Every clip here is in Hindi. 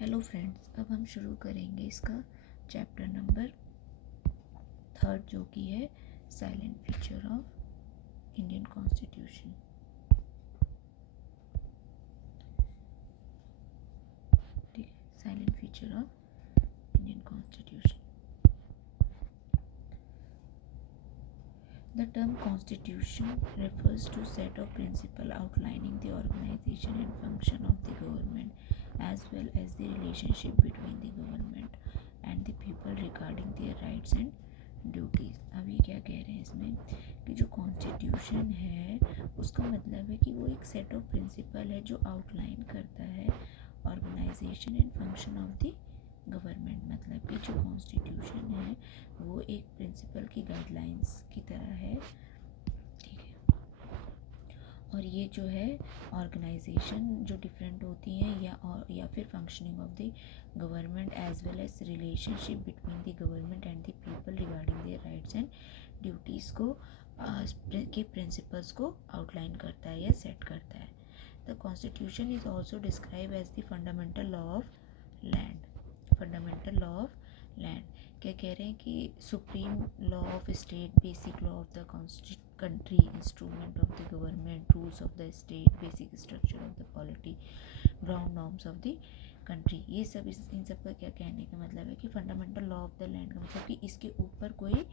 हेलो फ्रेंड्स, अब हम शुरू करेंगे इसका चैप्टर नंबर 3 जो कि है silent feature of Indian constitution. ठीक है, silent feature of Indian constitution. The term constitution refers to set of principles outlining the organization and function of the government as well as the relationship between the government and the people regarding their rights and duties। अभी क्या कह रहे हैं इसमें कि जो कॉन्स्टिट्यूशन है उसका मतलब है कि वो एक सेट ऑफ प्रिंसिपल है जो आउटलाइन करता है organisation and function of the government. मतलब कि जो कॉन्स्टिट्यूशन है वो एक प्रिंसिपल की गाइडलाइंस की तरह है, ठीक है। और ये जो है ऑर्गेनाइजेशन जो डिफरेंट होती हैं या फिर functioning of the government as well as relationship between the government and the people regarding their rights and duties को के प्रिंसिपल्स को आउटलाइन करता है या सेट करता है। The constitution is also describe as the fundamental law of land. Fundamental law of land क्या कह रहे हैं कि supreme law of state, basic law of the country, instrument of the government, rules of the state, basic structure of the polity, ground norms of the country. ये सब इन सब का क्या कहने का मतलब है कि fundamental law of the land का मतलब कि इसके ऊपर कोई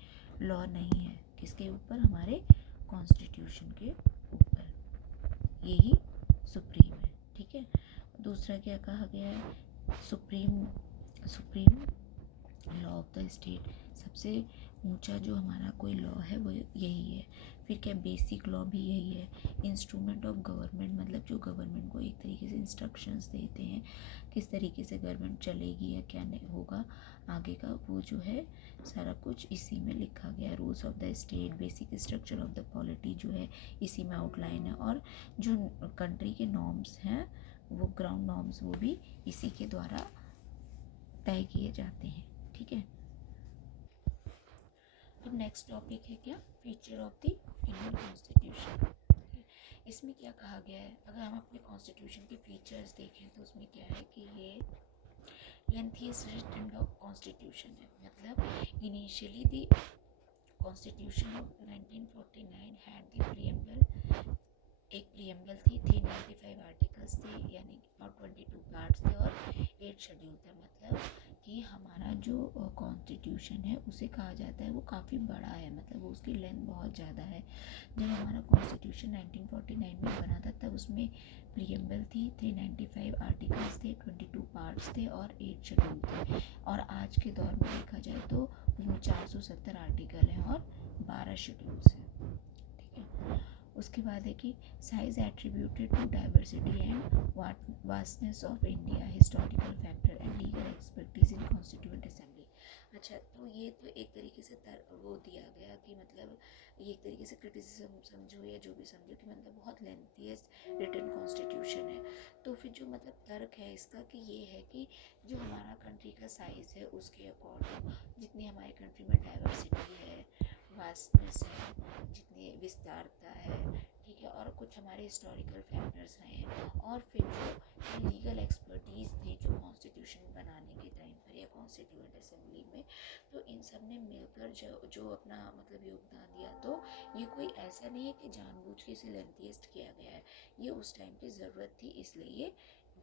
लॉ नहीं है। किसके ऊपर? हमारे कॉन्स्टिट्यूशन के ऊपर, यही सुप्रीम है, ठीक है। दूसरा क्या कहा गया है? Supreme law of the state, सबसे ऊंचा जो हमारा कोई लॉ है वो यही है। फिर क्या? बेसिक लॉ भी यही है। इंस्ट्रूमेंट ऑफ गवर्नमेंट मतलब जो गवर्नमेंट को एक तरीके से इंस्ट्रक्शंस देते हैं किस तरीके से गवर्नमेंट चलेगी या क्या नहीं होगा आगे का, वो जो है सारा कुछ इसी में लिखा गया है। Rules of the state, basic structure of the polity जो है इसी में आउटलाइन है। और जो कंट्री के नॉर्म्स हैं वो ग्राउंड नॉर्म्स वो भी इसी के द्वारा तय किए जाते हैं, ठीक है। अब नेक्स्ट टॉपिक है क्या? Feature of the Indian constitution. इसमें क्या कहा गया है? अगर हम अपने कॉन्स्टिट्यूशन के फीचर्स देखें तो उसमें क्या है कि ये लेंथीएस्ट रिटन कॉन्स्टिट्यूशन है। मतलब initially the constitution of 1949 had the preamble, एक प्रीएम्बल थी, 395 आर्टिकल्स थे यानी और 22 पार्ट्स थे और 8 शेड्यूल थे। मतलब कि हमारा जो कॉन्स्टिट्यूशन है उसे कहा जाता है वो काफ़ी बड़ा है, मतलब वो उसकी लेंथ बहुत ज़्यादा है। जब हमारा कॉन्स्टिट्यूशन 1949 में बना था तब उसमें प्रीएम्बल थी, 395 आर्टिकल्स थे, 22 पार्ट्स थे और 8 शेड्यूल थे। और आज के दौर में देखा जाए तो उसमें 470 आर्टिकल हैं और 12 शेड्यूल्स हैं, ठीक है। उसके बाद है कि size attributed to diversity and vastness of India, historical factor and legal expertise in constituent assembly. अच्छा, तो ये तो एक तरीके से वो दिया गया कि मतलब ये एक तरीके से क्रिटिसिज्म समझो या जो भी समझो कि मतलब बहुत लेंथीएस्ट रिटन कॉन्स्टिट्यूशन है। तो फिर जो मतलब तर्क है इसका कि ये है कि जो हमारा कंट्री का साइज़ है उसके अकॉर्डिंग जितनी हमारी कंट्री में डाइवर्सिटी है, वास्टनेस है, जितनी विस्तारता है, ठीक है, और कुछ हमारे हिस्टोरिकल फैक्टर्स हैं और फिर जो लीगल एक्सपर्टीज़ थे जो कॉन्स्टिट्यूशन बनाने के टाइम पर या कॉन्स्टिट्यूएंट असेंबली में, तो इन सब ने मिलकर जो अपना मतलब योगदान दिया। तो ये कोई ऐसा नहीं है कि जानबूझ के इसे लेंथीएस्ट किया गया है, ये उस टाइम की ज़रूरत थी इसलिए ये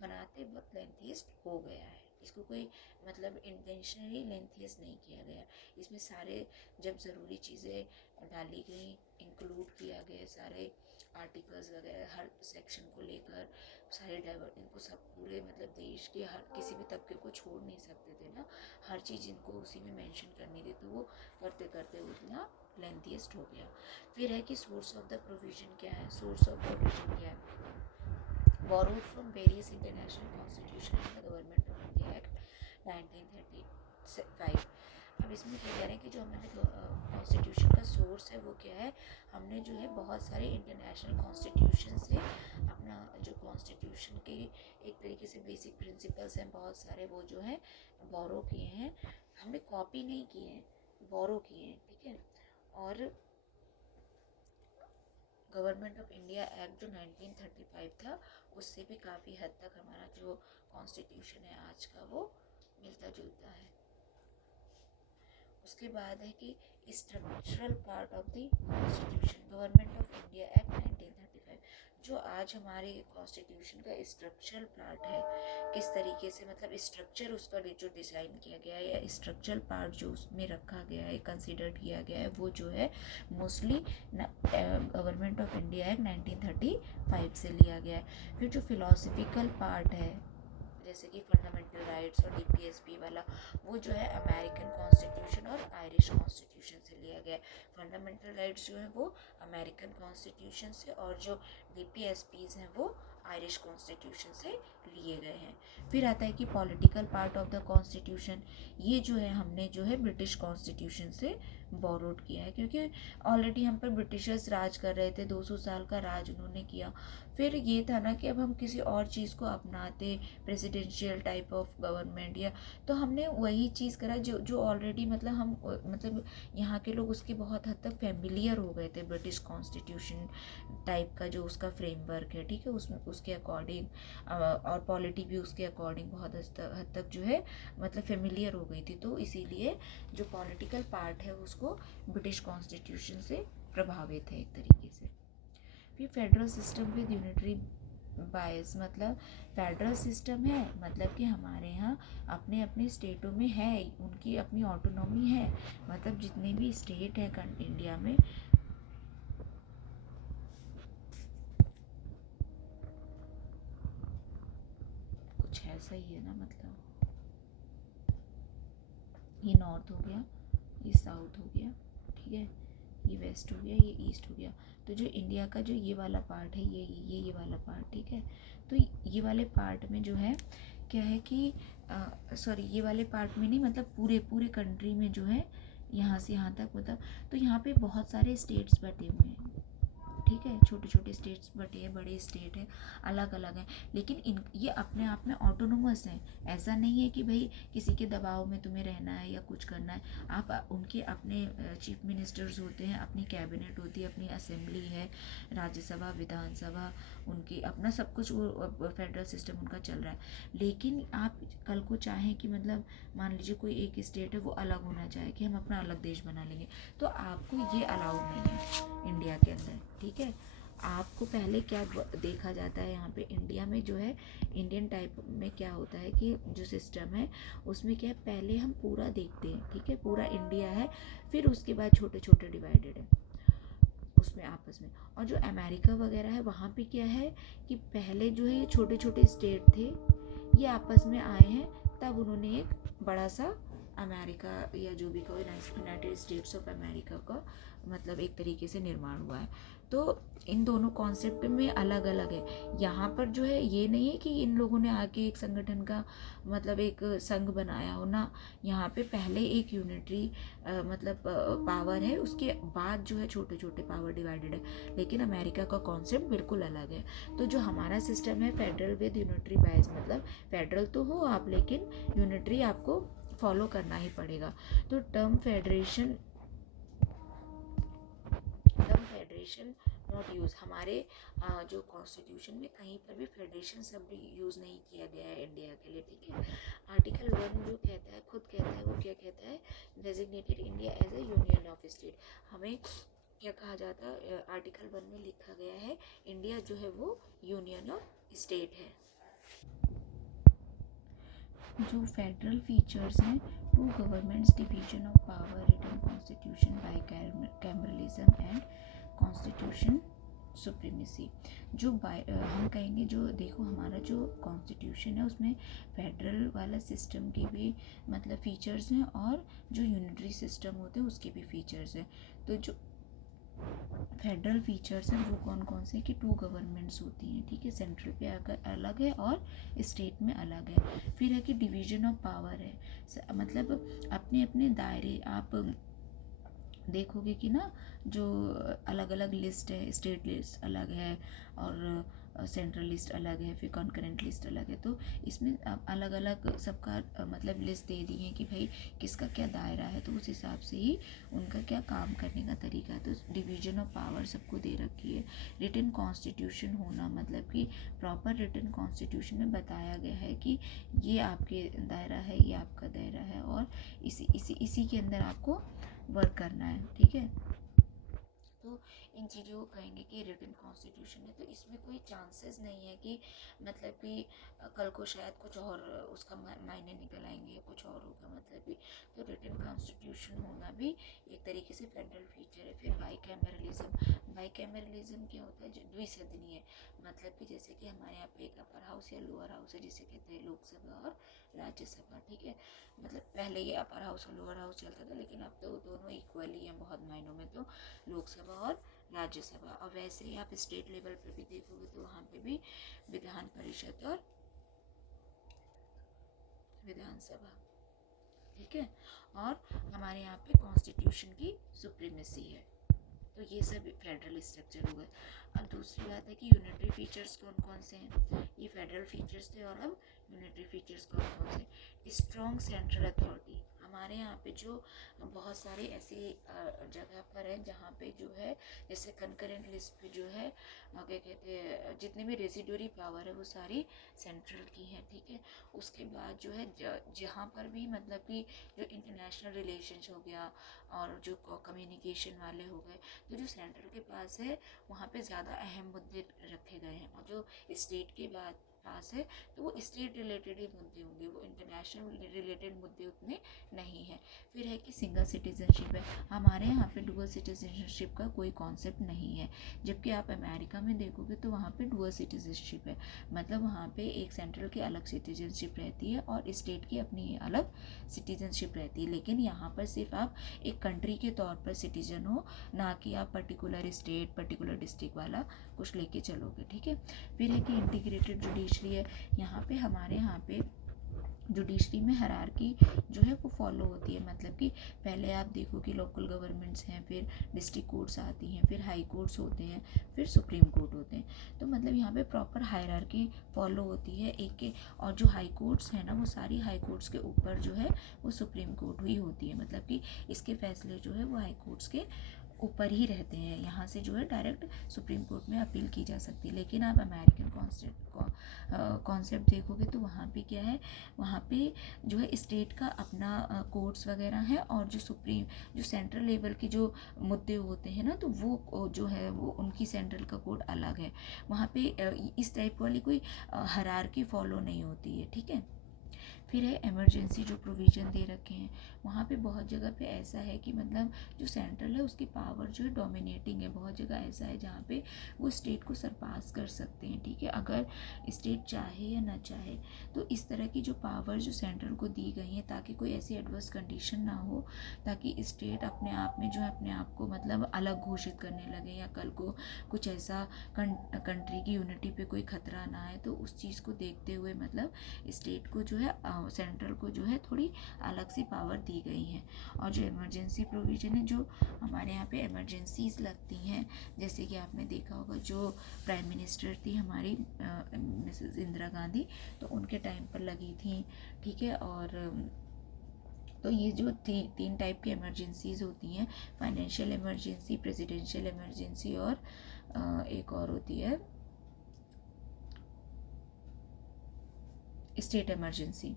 बनाते वक्त लेंथीएस्ट हो गया है। इसको कोई मतलब इंटेंशनली लेंथीएस्ट नहीं किया गया। इसमें सारे जब ज़रूरी चीज़ें डाली गई, इंक्लूड किया गया सारे आर्टिकल्स वगैरह हर सेक्शन को लेकर सारे इनको सब पूरे मतलब देश के हर किसी भी तबके को छोड़ नहीं सकते थे ना, हर चीज़ इनको उसी में मेंशन करनी थी, तो वो करते करते उतना लेंथीएस्ट हो गया। फिर है कि सोर्स ऑफ द प्रोविजन क्या है? सोर्स ऑफ प्रोविजन क्या है? borrowed from various international constitution and the government of India Act 1935। अब इसमें क्या कह रहे हैं कि जो हमारे कॉन्स्टिट्यूशन का सोर्स है वो क्या है? हमने जो है बहुत सारे इंटरनेशनल कॉन्स्टिट्यूशन से अपना जो कॉन्स्टिट्यूशन के एक तरीके से बेसिक प्रिंसिपल्स हैं बहुत सारे वो जो है बोरो किए हैं, हमने कॉपी नहीं किए हैं, बोरो किए हैं, ठीक है। और गवर्नमेंट ऑफ इंडिया एक्ट जो 1935 था उससे भी काफ़ी हद तक हमारा जो कॉन्स्टिट्यूशन है आज का वो मिलता जुलता है। उसके बाद है कि structural part of the constitution, government of India act 1935, जो आज हमारे कॉन्स्टिट्यूशन का स्ट्रक्चरल पार्ट है, किस तरीके से मतलब स्ट्रक्चर उसका जो डिज़ाइन किया गया है या स्ट्रक्चरल पार्ट जो उसमें रखा गया है, कंसिडर किया गया है, वो जो है mostly government of India act 1935 से लिया गया है। फिर जो फिलोसफिकल पार्ट है जैसे कि फंडामेंटल राइट्स और डीपीएसपी वाला, वो जो है अमेरिकन कॉन्स्टिट्यूशन और आयरिश कॉन्स्टिट्यूशन से लिया गया है। फंडामेंटल राइट्स जो है वो अमेरिकन कॉन्स्टिट्यूशन से और जो डीपीएसपीज हैं वो आयरिश कॉन्स्टिट्यूशन से लिए गए हैं। फिर आता है कि political part of the constitution, ये जो है हमने जो है ब्रिटिश कॉन्स्टिट्यूशन से बोरोड किया है, क्योंकि ऑलरेडी हम पर ब्रिटिशर्स राज कर रहे थे, 200 साल का राज उन्होंने किया। फिर ये था ना कि अब हम किसी और चीज़ को अपनाते, प्रेसिडेंशियल टाइप ऑफ गवर्नमेंट, या तो हमने वही चीज़ करा जो ऑलरेडी मतलब हम मतलब यहाँ के लोग उसके बहुत हद तक फेमिलियर हो गए थे, ब्रिटिश कॉन्स्टिट्यूशन टाइप का जो उसका फ्रेमवर्क है, ठीक है, उसके अकॉर्डिंग और पॉलिटी भी उसके अकॉर्डिंग बहुत हद तक जो है मतलब फेमिलियर हो गई थी। तो इसीलिए जो पॉलिटिकल पार्ट है उसको ब्रिटिश कॉन्स्टिट्यूशन से प्रभावित है एक तरीके से। फिर फेडरल सिस्टम विद यूनिटरी बायस, मतलब फेडरल सिस्टम है, मतलब कि हमारे यहाँ अपने अपने स्टेटों में है, उनकी अपनी ऑटोनॉमी है, मतलब जितने भी स्टेट हैं इंडिया में कुछ ऐसा ही है ना, मतलब ये नॉर्थ हो गया, ये साउथ हो गया, ठीक है, ये वेस्ट हो गया, ये ईस्ट हो गया। तो जो इंडिया का जो ये वाला पार्ट है, ये वाला पार्ट, ठीक है, तो ये वाले पार्ट में जो है क्या है कि सॉरी ये वाले पार्ट में नहीं, मतलब पूरे कंट्री में जो है यहाँ से यहाँ तक, मतलब तो यहाँ पे बहुत सारे स्टेट्स बटे हुए हैं, ठीक है, छोटे छोटे स्टेट्स बटे हैं, बड़े स्टेट हैं, अलग अलग हैं, लेकिन ये अपने आप में ऑटोनोमस हैं। ऐसा नहीं है कि भाई किसी के दबाव में तुम्हें रहना है या कुछ करना है। आप उनके अपने चीफ मिनिस्टर्स होते हैं, अपनी कैबिनेट होती है, अपनी असेंबली है, राज्यसभा, विधानसभा, उनकी अपना सब कुछ, वो फेडरल सिस्टम उनका चल रहा है। लेकिन आप कल को चाहें कि मतलब मान लीजिए कोई एक स्टेट है वो अलग होना चाहे कि हम अपना अलग देश बना लेंगे, तो आपको ये अलाउड नहीं है इंडिया के अंदर, ठीक है। आपको पहले क्या देखा जाता है यहाँ पे इंडिया में जो है, इंडियन टाइप में क्या होता है कि जो सिस्टम है उसमें क्या है, पहले हम पूरा देखते हैं, ठीक है, पूरा इंडिया है, फिर उसके बाद छोटे छोटे डिवाइडेड है उसमें आपस में। और जो अमेरिका वगैरह है वहाँ पे क्या है कि पहले जो है ये छोटे छोटे स्टेट थे, ये आपस में आए हैं, तब उन्होंने एक बड़ा सा अमेरिका या जो भी कहो यूनाइटेड स्टेट्स ऑफ अमेरिका का मतलब एक तरीके से निर्माण हुआ है। तो इन दोनों कॉन्सेप्ट में अलग अलग है। यहाँ पर जो है ये नहीं है कि इन लोगों ने आके एक संगठन का मतलब एक संघ बनाया हो ना, यहाँ पे पहले एक यूनिटरी मतलब पावर है, उसके बाद जो है छोटे छोटे पावर डिवाइडेड है। लेकिन अमेरिका का कॉन्सेप्ट बिल्कुल अलग है। तो जो हमारा सिस्टम है फेडरल विद यूनिटरी बायस, मतलब फेडरल तो हो आप, लेकिन यूनिटरी आपको फॉलो करना ही पड़ेगा। तो टर्म फेडरेशन नॉट यूज़, हमारे जो कॉन्स्टिट्यूशन में कहीं पर भी फेडरेशन शब्द यूज़ नहीं किया गया है इंडिया के लिए, ठीक है। आर्टिकल 1 जो कहता है, खुद कहता है, वो क्या कहता है, designated India as a union of state. हमें क्या कहा जाता है, आर्टिकल 1 में लिखा गया है इंडिया जो है वो यूनियन ऑफ स्टेट है। जो फेडरल फीचर्स हैं, two governments, division of power, written constitution, bicameralism and constitution supremacy. जो हम कहेंगे जो देखो हमारा जो कॉन्स्टिट्यूशन है उसमें फेडरल वाला सिस्टम के भी मतलब फीचर्स हैं और जो यूनिटरी सिस्टम होते हैं उसके भी फीचर्स हैं। तो जो फेडरल फीचर्स हैं वो कौन कौन से, कि 2 गवर्नमेंट्स होती हैं, ठीक है, सेंट्रल पे अलग है और स्टेट में अलग है। फिर है कि डिवीजन ऑफ पावर है, मतलब अपने अपने दायरे, आप देखोगे कि ना जो अलग अलग लिस्ट है, स्टेट लिस्ट अलग है और सेंट्रल लिस्ट अलग है, फिर कॉन्करेंट लिस्ट अलग है। तो इसमें आप अलग अलग सबका मतलब लिस्ट दे दी है कि भाई किसका क्या दायरा है, तो उस हिसाब से ही उनका क्या काम करने का तरीका है। तो डिवीजन ऑफ पावर सबको दे रखी है। रिटन कॉन्स्टिट्यूशन होना मतलब कि प्रॉपर रिटन कॉन्स्टिट्यूशन में बताया गया है कि ये आपके दायरा है, ये आपका दायरा है, और इसी के अंदर आपको वर्क करना है, ठीक है। तो इन चीज़ों को कहेंगे कि रिटन कॉन्स्टिट्यूशन है। तो इसमें कोई चांसेस नहीं है कि मतलब कि कल को शायद कुछ और उसका मायने निकल आएंगे, कुछ और होगा मतलब कि। तो रिटन कॉन्स्टिट्यूशन होना भी एक तरीके से फेडरल फीचर है। फिर बाइकैमरलिज्म क्या होता है, जो द्विसदनीय है। मतलब कि जैसे कि हमारे यहाँ पे एक अपर हाउस या लोअर हाउस है, जिसे कहते हैं लोकसभा और राज्यसभा, ठीक है। मतलब पहले ये अपर हाउस और लोअर हाउस चलता था, लेकिन अब तो दोनों इक्वली हैं बहुत मायनों में, तो लोकसभा और राज्यसभा। और वैसे ही आप स्टेट लेवल पर भी देखोगे तो वहाँ पे भी विधान परिषद और विधानसभा, ठीक है। और हमारे यहाँ पे कॉन्स्टिट्यूशन की सुप्रीमेसी है। तो ये सब फेडरल स्ट्रक्चर हो गए। अब दूसरी बात है कि यूनिटरी फीचर्स कौन कौन से हैं। ये फेडरल फीचर्स थे, और अब यूनिटरी फीचर्स कौन कौन से। Strong central authority. हमारे यहाँ पे जो बहुत सारे ऐसी जगह पर हैं जहाँ पे जो है, जैसे कंकरेंट लिस्ट पे जो है क्या कहते हैं, जितने भी रेजिडुअरी पावर है वो सारी सेंट्रल की हैं, ठीक है। उसके बाद जो है जहाँ पर भी मतलब कि जो इंटरनेशनल रिलेशंस हो गया और जो कम्युनिकेशन वाले हो गए, तो जो सेंट्रल के पास है वहाँ पे ज़्यादा अहम मुद्दे रखे गए हैं। और जो स्टेट के पास है तो वो स्टेट रिलेटेड ही मुद्दे होंगे, वो इंटरनेशनल रिलेटेड मुद्दे उतने नहीं हैं। फिर है कि सिंगल सिटीजनशिप है। हमारे यहाँ पे डुअल सिटीजनशिप का कोई कॉन्सेप्ट नहीं है, जबकि आप अमेरिका में देखोगे तो वहाँ पे डुअल सिटीजनशिप है। मतलब वहाँ पे एक सेंट्रल की अलग सिटीजनशिप रहती है और स्टेट की अपनी अलग सिटीजनशिप रहती है। लेकिन यहाँ पर सिर्फ आप एक कंट्री के तौर पर सिटीजन हो, ना कि आप पर्टिकुलर स्टेट पर्टिकुलर डिस्ट्रिक्ट वाला कुछ लेके चलोगे, ठीक है। फिर है कि इंटीग्रेटेड जुडिशरी है। हमारे यहाँ पे जुडिशरी में हायरार्की जो है वो फॉलो होती है। मतलब कि पहले आप देखो कि लोकल गवर्नमेंट्स हैं, फिर डिस्ट्रिक्ट कोर्ट्स आती हैं, फिर हाई कोर्ट्स होते हैं, फिर सुप्रीम कोर्ट होते हैं। तो मतलब यहाँ पे प्रॉपर हायरार्की फॉलो होती है एक के। और जो हाई कोर्ट्स हैं ना, वो सारी हाई कोर्ट्स के ऊपर जो है वो सुप्रीम कोर्ट ही होती है। मतलब कि इसके फैसले जो है वो हाई कोर्ट्स के ऊपर ही रहते हैं। यहाँ से जो है डायरेक्ट सुप्रीम कोर्ट में अपील की जा सकती है। लेकिन आप अमेरिकन कॉन्सेप्ट देखोगे तो वहाँ पे क्या है, वहाँ पे जो है स्टेट का अपना कोर्ट्स वगैरह है, और जो सेंट्रल लेवल के जो मुद्दे होते हैं ना, तो वो जो है वो उनकी सेंट्रल का कोर्ट अलग है। वहाँ पे इस टाइप वाली कोई हायरार्की फॉलो नहीं होती है, ठीक है। फिर है इमरजेंसी जो प्रोविज़न दे रखे हैं। वहाँ पे बहुत जगह पे ऐसा है कि मतलब जो सेंट्रल है उसकी पावर जो है डोमिनेटिंग है। बहुत जगह ऐसा है जहाँ पे वो स्टेट को सरपास कर सकते हैं, ठीक है, अगर स्टेट चाहे या ना चाहे। तो इस तरह की जो पावर जो सेंट्रल को दी गई है, ताकि कोई ऐसी एडवर्स कंडीशन ना हो, ताकि स्टेट अपने आप में जो है अपने आप को मतलब अलग घोषित करने लगे, या कल को कुछ ऐसा कंट्री की यूनिटी पे कोई खतरा ना आए। तो उस चीज़ को देखते हुए मतलब स्टेट को जो है सेंट्रल को जो है थोड़ी अलग सी पावर दी गई है। और जो इमरजेंसी प्रोविज़न है, जो हमारे यहाँ पे इमरजेंसीज लगती हैं, जैसे कि आपने देखा होगा जो प्राइम मिनिस्टर थी हमारी मिसेस इंदिरा गांधी, तो उनके टाइम पर लगी थी, ठीक है। और तो ये जो तीन टाइप की इमरजेंसीज होती हैं, फाइनेंशियल इमरजेंसी, प्रेसिडेंशियल इमरजेंसी, और एक और होती है स्टेट इमरजेंसी,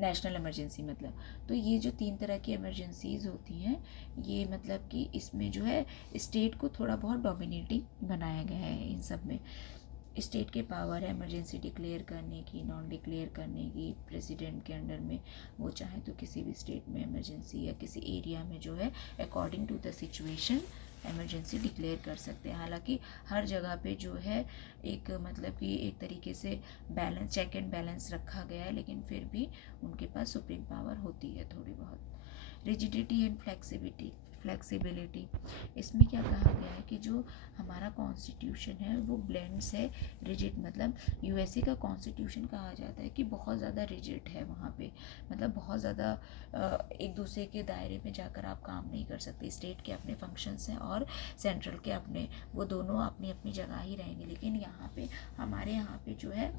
नेशनल इमरजेंसी मतलब। तो ये जो तीन तरह की इमरजेंसीज होती हैं, ये मतलब कि इसमें जो है स्टेट को थोड़ा बहुत डोमिनेटिंग बनाया गया है। इन सब में स्टेट के पावर है इमरजेंसी डिक्लेयर करने की, नॉन डिक्लेयर करने की। प्रेसिडेंट के अंडर में वो चाहे तो किसी भी स्टेट में इमरजेंसी या किसी एरिया में जो है according to the situation emergency declare कर सकते हैं। हालांकि हर जगह पे जो है एक मतलब कि एक तरीके से बैलेंस, चेक एंड बैलेंस रखा गया है, लेकिन फिर भी उनके पास सुप्रीम पावर होती है थोड़ी बहुत। Rigidity and flexibility. इसमें क्या कहा गया है कि जो हमारा कॉन्स्टिट्यूशन है वो ब्लेंड्स है रिजिड, मतलब यूएसए का कॉन्स्टिट्यूशन कहा जाता है कि बहुत ज़्यादा रिजिड है वहाँ पे, मतलब बहुत ज़्यादा एक दूसरे के दायरे में जाकर आप काम नहीं कर सकते। स्टेट के अपने फंक्शंस हैं और सेंट्रल के अपने, वो दोनों अपनी अपनी जगह ही रहेंगे। लेकिन यहाँ पे हमारे यहाँ पे जो है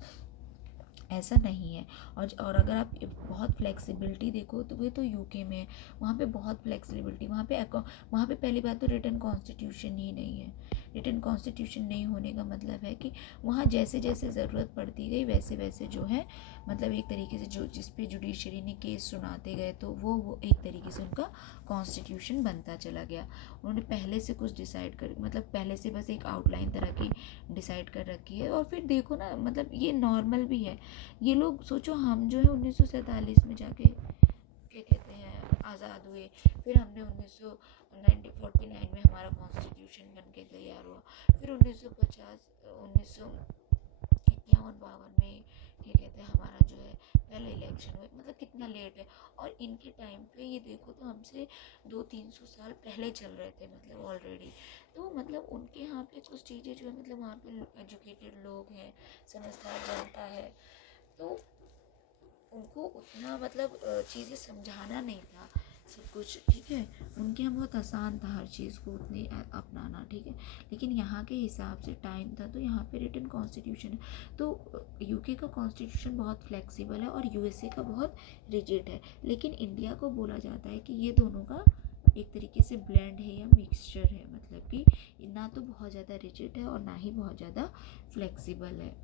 ऐसा नहीं है। और अगर आप बहुत फ्लेक्सिबिलिटी देखो तो वो तो यूके में है, वहाँ पे बहुत फ्लेक्सिबिलिटी, वहाँ पे पहली बात तो रिटन कॉन्स्टिट्यूशन ही नहीं है। रिटन कॉन्स्टिट्यूशन नहीं होने का मतलब है कि वहाँ जैसे जैसे ज़रूरत पड़ती गई वैसे वैसे जो है, मतलब एक तरीके से जो जिस पे जुडिशरी ने केस सुनाते गए तो वो एक तरीके से उनका कॉन्स्टिट्यूशन बनता चला गया। उन्होंने पहले से कुछ डिसाइड कर, मतलब पहले से बस एक आउटलाइन तरह की डिसाइड कर रखी है। और फिर देखो ना, मतलब ये नॉर्मल भी है। ये लोग सोचो, हम जो है 1947 में जाके क्या कहते हैं आज़ाद हुए, फिर हमने 1949 में हमारा कॉन्स्टिट्यूशन बन के तैयार हुआ, फिर 1951 में क्या कहते हैं हमारा जो है पहला इलेक्शन हुआ, मतलब कितना लेट है। और इनके टाइम पे ये देखो तो हमसे 200-300 साल पहले चल रहे थे, मतलब ऑलरेडी। तो मतलब उनके यहाँ पे कुछ चीज़ें जो है, मतलब वहाँ पे एजुकेटेड लोग हैं, समझदार जनता है, तो उनको उतना मतलब चीज़ें समझाना नहीं था सब कुछ, ठीक है। उनके यहाँ बहुत आसान था हर चीज़ को उतनी अपनाना, ठीक है। लेकिन यहाँ के हिसाब से टाइम था, तो यहाँ पे रिटन कॉन्स्टिट्यूशन है। तो यूके का कॉन्स्टिट्यूशन बहुत फ्लेक्सिबल है और यूएसए का बहुत रिजिड है। लेकिन इंडिया को बोला जाता है कि ये दोनों का एक तरीके से ब्लेंड है या मिक्सचर है, मतलब कि ना तो बहुत ज़्यादा रिजिड है और ना ही बहुत ज़्यादा फ्लेक्सिबल है,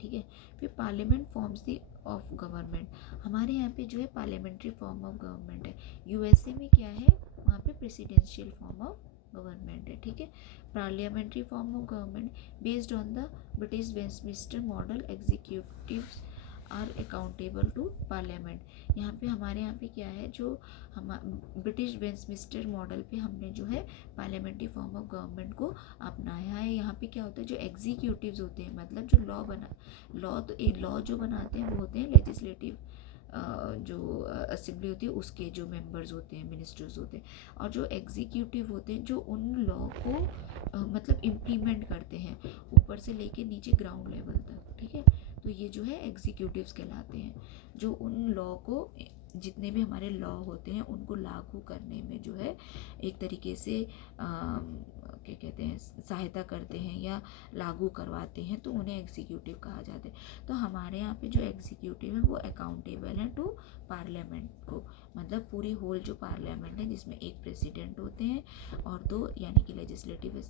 ठीक है। फिर parliament forms the of government. हमारे यहाँ पे जो है पार्लियामेंट्री फॉर्म ऑफ गवर्नमेंट है। यूएसए में क्या है, वहाँ पे प्रेसिडेंशियल फॉर्म ऑफ गवर्नमेंट है, ठीक है। Parliamentary form of government based on the British Westminster model, executives are accountable to parliament. यहाँ पे हमारे यहाँ पे क्या है, जो हम ब्रिटिश वेस्टमिंस्टर मॉडल पे हमने जो है पार्लियामेंट्री फॉर्म ऑफ गवर्नमेंट को अपनाया है। यहाँ पे क्या होता है, जो एग्जीक्यूटिव्स होते हैं, मतलब जो लॉ जो बनाते हैं वो होते हैं लेजिस्लेटिव, जो असेंबली होती है उसके जो मेंबर्स होते हैं, मिनिस्टर्स होते हैं। और जो एग्जीक्यूटिव होते हैं जो उन लॉ को मतलब इम्प्लीमेंट करते हैं ऊपर से लेके नीचे ग्राउंड लेवल तक, ठीक है। तो ये जो है एग्जीक्यूटिव्स कहलाते हैं, जो उन लॉ को, जितने भी हमारे लॉ होते हैं उनको लागू करने में जो है एक तरीके से क्या कहते हैं सहायता करते हैं या लागू करवाते हैं, तो उन्हें एग्जीक्यूटिव कहा जाता है। तो हमारे यहाँ पे जो एग्जीक्यूटिव है वो अकाउंटेबल है टू पार्लियामेंट को, मतलब पूरी होल जो पार्लियामेंट है जिसमें एक प्रेसिडेंट होते हैं और दो, यानी कि लेजिस्लेटिव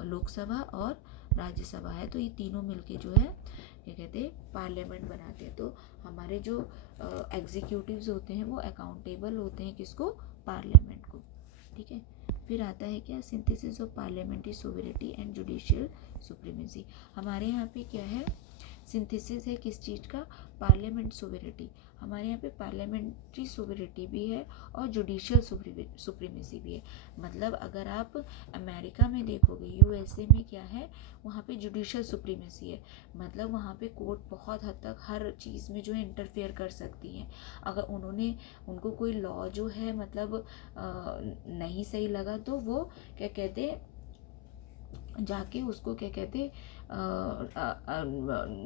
लोकसभा और राज्यसभा है, तो ये तीनों मिलके जो है क्या कहते हैं पार्लियामेंट बनाते हैं। तो हमारे जो एग्जीक्यूटिव्स होते हैं वो अकाउंटेबल होते हैं किसको, पार्लियामेंट को, ठीक है। फिर आता है क्या, synthesis of parliamentary sovereignty and judicial supremacy. हमारे यहाँ पे क्या है, सिंथेसिस है किस चीज़ का, पार्लियामेंट सोवरेनिटी। हमारे यहाँ पे पार्लियामेंट्री सोवरेनिटी भी है और जुडिशियल सुप्रीमेसी भी है। मतलब अगर आप अमेरिका में देखोगे, यूएसए में क्या है, वहाँ पे जुडिशियल सुप्रीमेसी है, मतलब वहाँ पे कोर्ट बहुत हद तक हर चीज़ में जो है इंटरफेयर कर सकती हैं। अगर उनको कोई लॉ जो है मतलब नहीं सही लगा तो वो क्या कहते हैं जाके उसको क्या कहते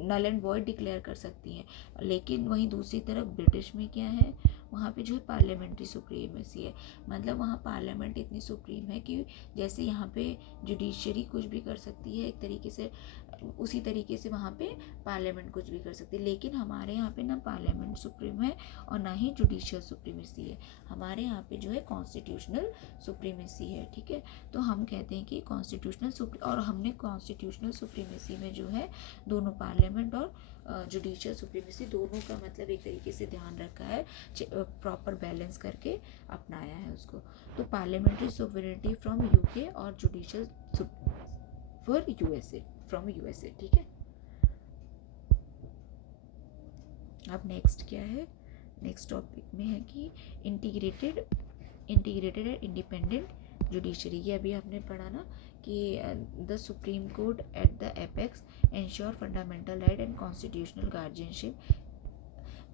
नल एंड वॉइड डिक्लेयर कर सकती हैं। लेकिन वहीं दूसरी तरफ ब्रिटिश में क्या है, वहाँ पे जो है पार्लियामेंट्री सुप्रीमेसी है, मतलब वहाँ पार्लियामेंट इतनी सुप्रीम है कि जैसे यहाँ पे जुडिशरी कुछ भी कर सकती है एक तरीके से, उसी तरीके से वहाँ पे पार्लियामेंट कुछ भी कर सकती है। लेकिन हमारे यहाँ पे ना पार्लियामेंट सुप्रीम है और ना ही जुडिशियल सुप्रीमेसी है, हमारे यहाँ पे जो है कॉन्स्टिट्यूशनल सुप्रीमेसी है, ठीक है। तो हम कहते हैं कि और हमने कॉन्स्टिट्यूशनल सुप्रीमेसी में जो है दोनों पार्लियामेंट और जुडिशियल सुप्रीमेसी दोनों का मतलब एक तरीके से ध्यान रखा है, प्रॉपर बैलेंस करके अपनाया है उसको। तो पार्लियामेंट्री सोवरेनिटी फ्रॉम यूके और judicial for USA from USA, ठीक है। अब नेक्स्ट क्या है, नेक्स्ट टॉपिक में है कि इंटीग्रेटेड एंड इंडिपेंडेंट जुडिशरी। ये अभी आपने पढ़ा ना कि the supreme court at the apex ensure fundamental right and constitutional guardianship,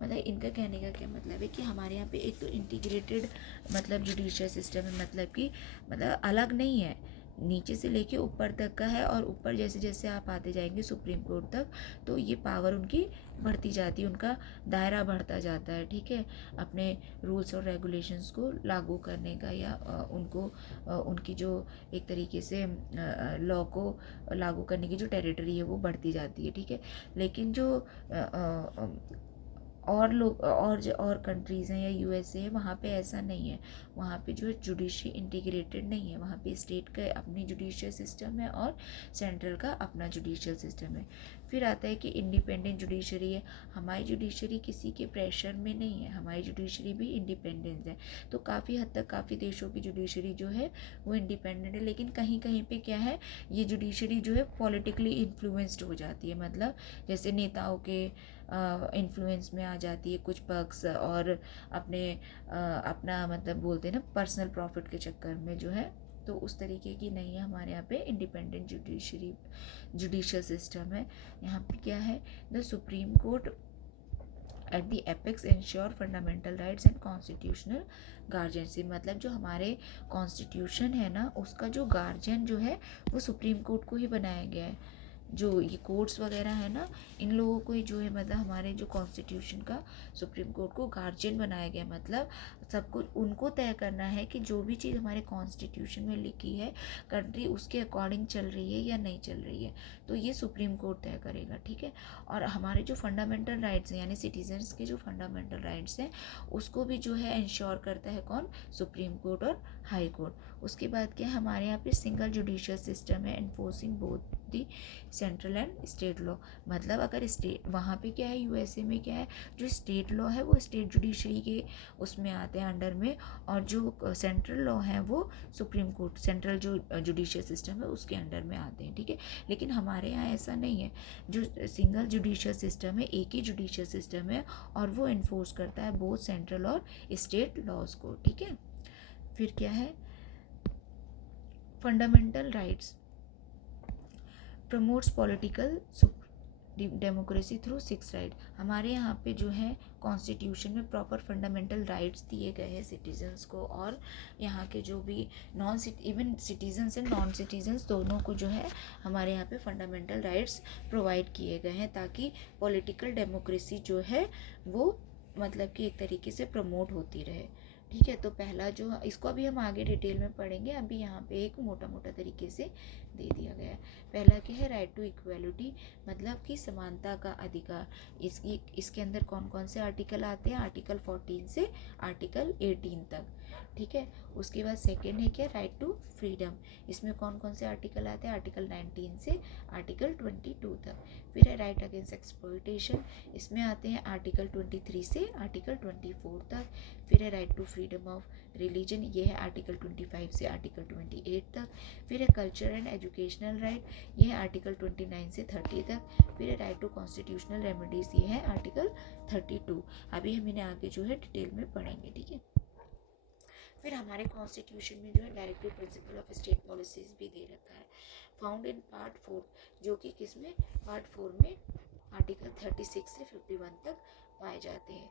मतलब इनका कहने का क्या मतलब है कि हमारे यहाँ पे एक तो इंटीग्रेटेड मतलब जुडिशियल सिस्टम है, मतलब कि मतलब अलग नहीं है, नीचे से लेके ऊपर तक का है, और ऊपर जैसे जैसे आप आते जाएंगे सुप्रीम कोर्ट तक तो ये पावर उनकी बढ़ती जाती है, उनका दायरा बढ़ता जाता है, ठीक है, अपने रूल्स और रेगुलेशंस को लागू करने का, या उनको उनकी जो एक तरीके से लॉ को लागू करने की जो टेरिटरी है वो बढ़ती जाती है, ठीक है। लेकिन जो और लोग और कंट्रीज़ हैं या यूएसए है, वहाँ पे ऐसा नहीं है, वहाँ पे जो है जुडिशरी इंटीग्रेटेड नहीं है, वहाँ पे स्टेट का अपनी जुडिशियल सिस्टम है और सेंट्रल का अपना जुडिशियल सिस्टम है। फिर आता है कि इंडिपेंडेंट जुडिशरी है, हमारी जुडिशरी किसी के प्रेशर में नहीं है, हमारी जुडिशरी भी इंडिपेंडेंट है। तो काफ़ी हद तक काफ़ी देशों की जुडिशरी जो है वो इंडिपेंडेंट है, लेकिन कहीं कहीं पे क्या है, ये जुडिशरी जो है पॉलिटिकली इन्फ्लुएंस्ड हो जाती है, मतलब जैसे नेताओं के इन्फ्लुएंस में आ जाती है कुछ पक्ष, और अपना मतलब बोलते हैं ना पर्सनल प्रॉफिट के चक्कर में जो है, तो उस तरीके की नहीं है हमारे यहाँ पे इंडिपेंडेंट जुडिशियल सिस्टम है। यहाँ पे क्या है, the supreme court at the apex ensure fundamental rights and constitutional guardianship, मतलब जो हमारे कॉन्स्टिट्यूशन है ना उसका जो गार्जियन जो है वो सुप्रीम कोर्ट को ही बनाया गया है। जो ये कोर्ट्स वगैरह है ना, इन लोगों को ही जो है मतलब हमारे जो कॉन्स्टिट्यूशन का सुप्रीम कोर्ट को गार्जियन बनाया गया, मतलब सब कुछ उनको तय करना है कि जो भी चीज़ हमारे कॉन्स्टिट्यूशन में लिखी है कंट्री उसके अकॉर्डिंग चल रही है या नहीं चल रही है, तो ये सुप्रीम कोर्ट तय करेगा, ठीक है। और हमारे जो फंडामेंटल राइट्स हैं यानी सिटीजन्स के जो फंडामेंटल राइट्स हैं उसको भी जो है इंश्योर करता है कौन, सुप्रीम कोर्ट और हाई कोर्ट। उसके बाद क्या है, हमारे यहाँ पे सिंगल जुडिशियल सिस्टम है enforcing both the central and state law, मतलब अगर स्टेट वहाँ पे क्या है यूएसए में क्या है, जो स्टेट लॉ है वो स्टेट जुडिशरी के उसमें आते हैं अंडर में, और जो सेंट्रल लॉ है वो सुप्रीम कोर्ट सेंट्रल जो जुडिशियल सिस्टम है उसके अंडर में आते हैं, ठीक है। लेकिन हमारे यहाँ ऐसा नहीं है, जो सिंगल जुडिशियल सिस्टम है एक ही जुडिशियल सिस्टम है और वो इन्फोर्स करता है बोथ सेंट्रल और स्टेट लॉज को, ठीक है। फिर क्या है, fundamental rights promotes political democracy through 6 right, हमारे यहाँ पे जो है कॉन्स्टिट्यूशन में प्रॉपर फंडामेंटल राइट्स दिए गए हैं सिटीजन्स को, और यहाँ के जो भी even citizens and non citizens दोनों को जो है हमारे यहाँ पे फंडामेंटल राइट्स प्रोवाइड किए गए हैं, ताकि पॉलिटिकल डेमोक्रेसी जो है वो मतलब कि एक तरीके से प्रमोट होती रहे, ठीक है। तो पहला जो इसको अभी हम आगे डिटेल में पढ़ेंगे, अभी यहाँ पे एक मोटा मोटा तरीके से दे दिया गया है। पहला क्या है, राइट टू इक्वालिटी, मतलब कि समानता का अधिकार। इसके अंदर कौन कौन से आर्टिकल आते हैं, आर्टिकल 14 से आर्टिकल 18 तक, ठीक है। उसके बाद सेकेंड है क्या, राइट टू फ्रीडम, इसमें कौन कौन से आर्टिकल आते हैं, आर्टिकल 19 से आर्टिकल 22 तक। फिर है राइट अगेंस्ट एक्सप्लॉयटेशन, इसमें आते हैं आर्टिकल 23 से आर्टिकल 24 तक। फिर है right to freedom of religion, ये है आर्टिकल 25 से आर्टिकल 28 तक। फिर है कल्चर एंड एजुकेशनल राइट, ये है आर्टिकल 29 से 30 तक। फिर है राइट टू कॉन्स्टिट्यूशनल रेमेडीज, ये है आर्टिकल 32। अभी हम इन्हें आगे जो है डिटेल में पढ़ेंगे, ठीक है। फिर हमारे कॉन्स्टिट्यूशन में जो है directive principle of state policies भी दे रखा है, फाउंड इन पार्ट 4, जो कि किसमें, पार्ट 4 में आर्टिकल 36 से 51 तक पाए जाते हैं।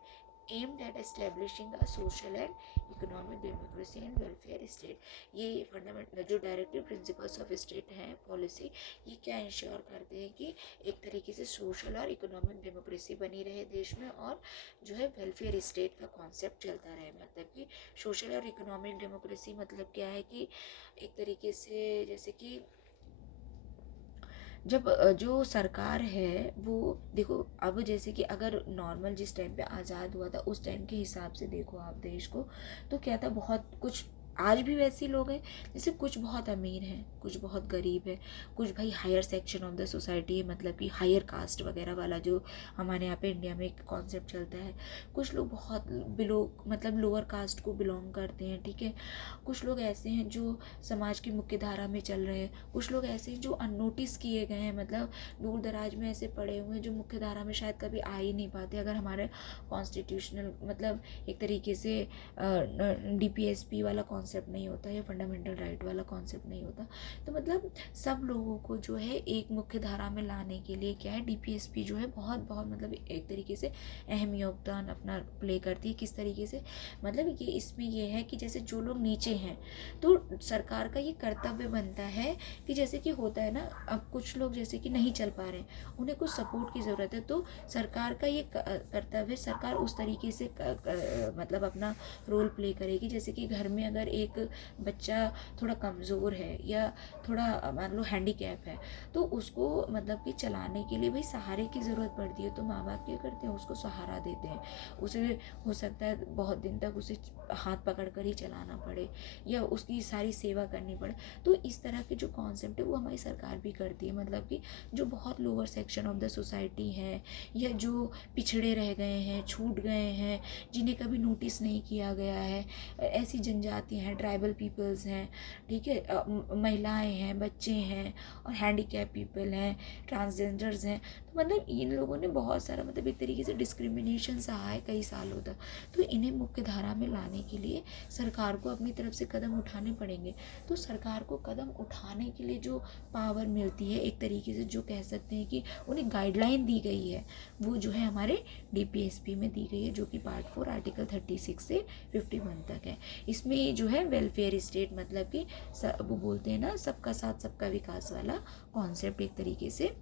Aimed at establishing a social and economic democracy and welfare state, ये फंडामेंटल जो डायरेक्टिव प्रिंसिपल्स ऑफ स्टेट हैं पॉलिसी, ये क्या इंश्योर करते हैं कि एक तरीके से सोशल और इकोनॉमिक डेमोक्रेसी बनी रहे देश में, और जो है वेलफेयर स्टेट का कॉन्सेप्ट चलता रहे। मतलब कि सोशल और इकोनॉमिक डेमोक्रेसी मतलब क्या है कि एक तरीके से जैसे कि जब जो सरकार है वो देखो, अब जैसे कि अगर नॉर्मल जिस टाइम पे आज़ाद हुआ था उस टाइम के हिसाब से देखो आप देश को, तो क्या था, बहुत कुछ आज भी वैसे लोग हैं, जैसे कुछ बहुत अमीर हैं, कुछ बहुत गरीब है, कुछ भाई higher section of the society है, मतलब कि हायर कास्ट वगैरह वाला जो हमारे यहाँ पे इंडिया में एक कॉन्सेप्ट चलता है। कुछ लोग बहुत बिलो मतलब लोअर कास्ट को बिलोंग करते हैं, ठीक है। कुछ लोग ऐसे हैं जो समाज की मुख्य धारा में चल रहे हैं, कुछ लोग ऐसे हैं जो अननोटिस किए गए हैं, मतलब दूर दराज में ऐसे पड़े हुए हैं जो मुख्य धारा में शायद कभी आ ही नहीं पाते। अगर हमारे कॉन्स्टिट्यूशनल मतलब एक तरीके से DPSP वाला कॉन्सेप्ट नहीं होता या फंडामेंटल राइट वाला कॉन्सेप्ट नहीं होता। तो मतलब सब लोगों को जो है एक मुख्य धारा में लाने के लिए क्या है, डीपीएसपी जो है बहुत बहुत मतलब एक तरीके से अहम योगदान अपना प्ले करती है। किस तरीके से, मतलब ये इसमें ये है कि जैसे जो लोग नीचे हैं तो सरकार का ये कर्तव्य बनता है कि जैसे कि होता है ना, अब कुछ लोग जैसे कि नहीं चल पा रहे हैं, उन्हें कुछ सपोर्ट की ज़रूरत है, तो सरकार का ये कर्तव्य, सरकार उस तरीके से मतलब अपना रोल प्ले करेगी। जैसे कि घर में अगर एक बच्चा थोड़ा कमज़ोर है या थोड़ा मान लो हैंडीकैप है, तो उसको मतलब कि चलाने के लिए भाई सहारे की ज़रूरत पड़ती है, तो माँ बाप क्या करते हैं, उसको सहारा देते हैं। उसे हो सकता है बहुत दिन तक उसे हाथ पकड़ कर ही चलाना पड़े या उसकी सारी सेवा करनी पड़े। तो इस तरह के जो कॉन्सेप्ट है वो हमारी सरकार भी करती है। मतलब कि जो बहुत lower section of the society हैं या जो पिछड़े रह गए हैं, छूट गए हैं, जिन्हें कभी नोटिस नहीं किया गया है, ऐसी जनजातियाँ हैं, ट्राइबल पीपल्स हैं, ठीक है, महिलाएं हैं, बच्चे हैं और हैंडीकैप पीपल हैं, ट्रांसजेंडर्स हैं, तो मतलब इन लोगों ने बहुत सारा मतलब एक तरीके से डिस्क्रिमिनेशन सहा है कई सालों तक। तो इन्हें मुख्य धारा में लाने के लिए सरकार को अपनी तरफ से कदम उठाने पड़ेंगे। तो सरकार को कदम उठाने के लिए जो पावर मिलती है, एक तरीके से जो कह सकते हैं कि उन्हें गाइडलाइन दी गई है, वो जो है हमारे डीपीएसपी में दी गई है, जो कि पार्ट 4 आर्टिकल 36 से 51 तक है। इसमें जो है वेलफेयर स्टेट, मतलब कि वो बोलते हैं ना सबका साथ सबका विकास वाला कॉन्सेप्ट एक तरीके से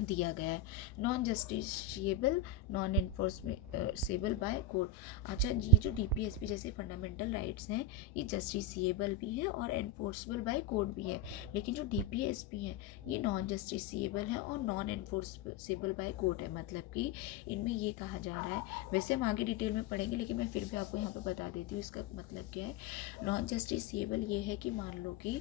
दिया गया है। Non justiciable, non enforceable by court. अच्छा, ये जो डीपीएसपी जैसे फंडामेंटल राइट्स हैं, ये जस्टिसिएबल भी है और एनफोर्सेबल बाय कोर्ट भी है, लेकिन जो डीपीएसपी है ये नॉन जस्टिसिएबल है और नॉन एनफोर्सेबल बाय कोर्ट है। मतलब कि इनमें ये कहा जा रहा है, वैसे हम आगे डिटेल में पढ़ेंगे लेकिन मैं फिर भी आपको यहाँ पर बता देती हूँ इसका मतलब क्या है। नॉन जस्टिसिएबल ये है कि मान लो कि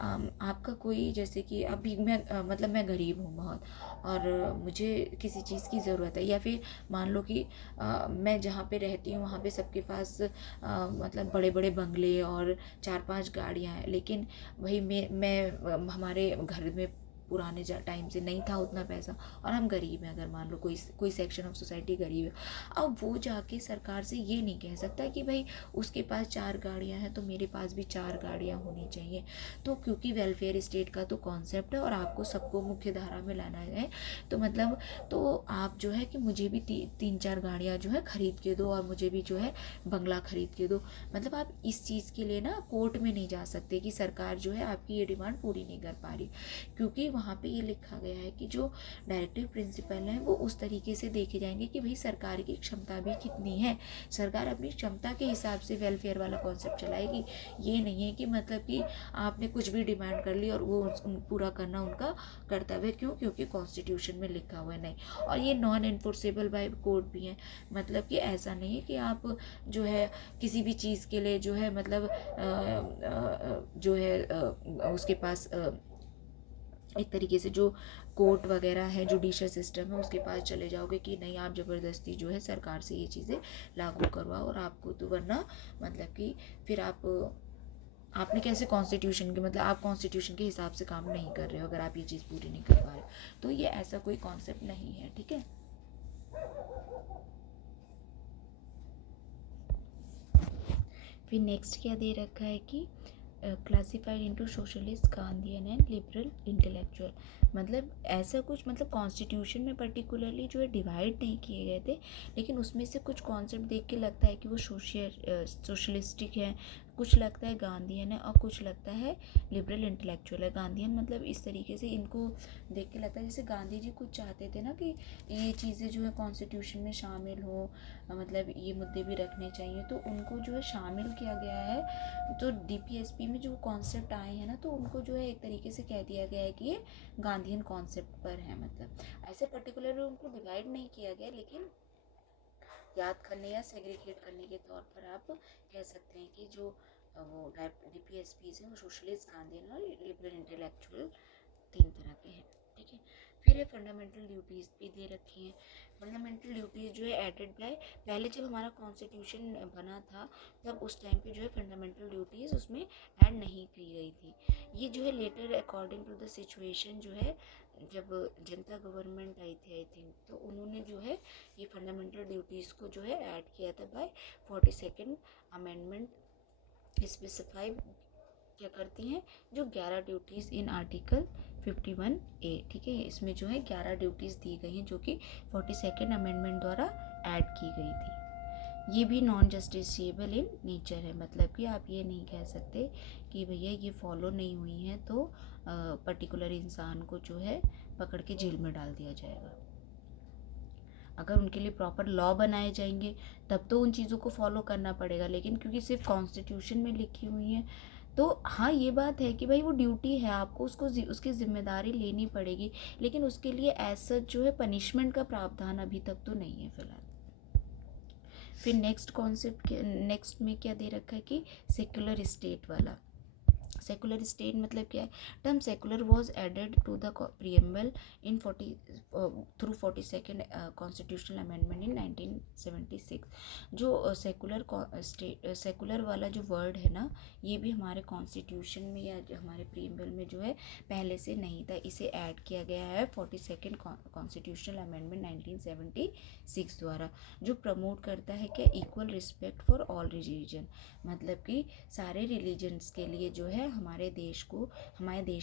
आपका कोई, जैसे कि अभी मैं मतलब मैं गरीब हूँ बहुत और मुझे किसी चीज़ की ज़रूरत है, या फिर मान लो कि मैं जहाँ पे रहती हूँ वहाँ पे सबके पास मतलब बड़े बड़े बंगले और 4-5 गाड़ियाँ हैं, लेकिन वही मैं हमारे घर में पुराने टाइम से नहीं था उतना पैसा और हम गरीब हैं। अगर मान लो कोई सेक्शन ऑफ सोसाइटी गरीब है, अब वो जाके सरकार से ये नहीं कह सकता कि भाई उसके पास 4 गाड़ियाँ हैं तो मेरे पास भी 4 गाड़ियाँ होनी चाहिए। तो क्योंकि वेलफेयर स्टेट का तो कॉन्सेप्ट है और आपको सबको मुख्य धारा में लाना है, तो मतलब तो आप जो है कि मुझे भी 3-4 गाड़ियाँ जो है खरीद के दो और मुझे भी जो है बंगला खरीद के दो। मतलब आप इस चीज़ के लिए ना कोर्ट में नहीं जा सकते कि सरकार जो है आपकी ये डिमांड पूरी नहीं कर पा रही, क्योंकि वहाँ पे ये लिखा गया है कि जो डायरेक्टिव प्रिंसिपल हैं वो उस तरीके से देखे जाएंगे कि भाई सरकार की क्षमता भी कितनी है, सरकार अपनी क्षमता के हिसाब से वेलफेयर वाला कॉन्सेप्ट चलाएगी। ये नहीं है कि मतलब कि आपने कुछ भी डिमांड कर ली और वो पूरा करना उनका कर्तव्य, क्योंकि कॉन्स्टिट्यूशन में लिखा हुआ है, नहीं। और ये नॉन एनफोर्सेबल बाय कोर्ट भी है। मतलब कि ऐसा नहीं है कि आप जो है किसी भी चीज़ के लिए जो है मतलब जो है उसके पास एक तरीके से जो कोर्ट वगैरह है, जुडिशियल सिस्टम है, उसके पास चले जाओगे कि नहीं आप ज़बरदस्ती जो है सरकार से ये चीज़ें लागू करवाओ और आपको तो, वरना मतलब कि फिर आपने कैसे कॉन्स्टिट्यूशन के, मतलब आप कॉन्स्टिट्यूशन के हिसाब से काम नहीं कर रहे हो अगर आप ये चीज़ पूरी नहीं कर पा रहे। तो ये ऐसा कोई कॉन्सेप्ट नहीं है, ठीक है। फिर नेक्स्ट क्या दे रखा है कि classified into socialist, Gandhian and liberal intellectual. मतलब ऐसा कुछ, मतलब कॉन्स्टिट्यूशन में पर्टिकुलरली जो है डिवाइड नहीं किए गए थे, लेकिन उसमें से कुछ कॉन्सेप्ट देख के लगता है कि वो सोशलिस्टिक है, कुछ लगता है गांधीयन है और कुछ लगता है लिबरल इंटेलेक्चुअल है। गांधीयन मतलब इस तरीके से इनको देख के लगता है जैसे गांधी जी कुछ चाहते थे ना कि ये चीज़ें जो है कॉन्स्टिट्यूशन में शामिल हो, मतलब ये मुद्दे भी रखने चाहिए, तो उनको जो है शामिल किया गया है। तो डीपीएसपी में जो कॉन्सेप्ट आए हैं ना, तो उनको जो है एक तरीके से कह दिया गया है कि ये गांधीयन कॉन्सेप्ट पर है। मतलब ऐसे पर्टिकुलर उनको डिवाइड नहीं किया गया, लेकिन याद करने या सेग्रीगेट करने के तौर पर आप कह सकते हैं कि जो वो डीपीएसपी हैं वो सोशलिस्ट, गांधीयन और लिबरल इंटेलेक्चुअल 3 तरह के हैं, ठीक है। फिर ये फंडामेंटल ड्यूटीज़ भी दे रखी हैं। फंडामेंटल ड्यूटीज़ जो है एडेड बाय, पहले जब हमारा कॉन्स्टिट्यूशन बना था तब उस टाइम पे जो है फंडामेंटल ड्यूटीज़ उसमें ऐड नहीं की गई थी। ये जो है later according to the situation जो है, जब जनता गवर्नमेंट आई थी आई थिंक, तो उन्होंने जो है ये फंडामेंटल ड्यूटीज़ को जो है ऐड किया था बाय 42nd अमेंडमेंट स्पेसिफाई क्या करती हैं, जो 11 ड्यूटीज़ इन आर्टिकल 51A, ठीक है। इसमें जो है 11 ड्यूटीज़ दी गई हैं जो कि 42nd अमेंडमेंट द्वारा ऐड की गई थी। ये भी नॉन जस्टिसिएबल इन नेचर है, मतलब कि आप ये नहीं कह सकते कि भैया ये फॉलो नहीं हुई हैं तो पर्टिकुलर इंसान को जो है पकड़ के जेल में डाल दिया जाएगा। अगर उनके लिए प्रॉपर लॉ बनाए जाएंगे तब तो उन चीज़ों को फॉलो करना पड़ेगा, लेकिन क्योंकि सिर्फ कॉन्स्टिट्यूशन में लिखी हुई हैं तो हाँ ये बात है कि भाई वो ड्यूटी है, आपको उसकी जिम्मेदारी लेनी पड़ेगी, लेकिन उसके लिए एज सच जो है पनिशमेंट का प्रावधान अभी तक तो नहीं है फिलहाल। फिर नेक्स्ट कॉन्सेप्ट, नेक्स्ट में क्या दे रखा है कि सेक्युलर स्टेट वाला। सेकुलर स्टेट मतलब क्या है, term secular was added to the preamble in 42nd constitutional amendment in 1976। जो सेकुलर वाला जो वर्ड है ना, ये भी हमारे कॉन्स्टिट्यूशन में या हमारे प्रियम्बल में जो है पहले से नहीं था, इसे ऐड किया गया है 42nd कॉन्स्टिट्यूशनल अमेंडमेंट 1976 द्वारा, जो प्रमोट करता है क्या, equal respect for all religion. मतलब कि सारे रिलीजन्स के लिए जो है हमारे देश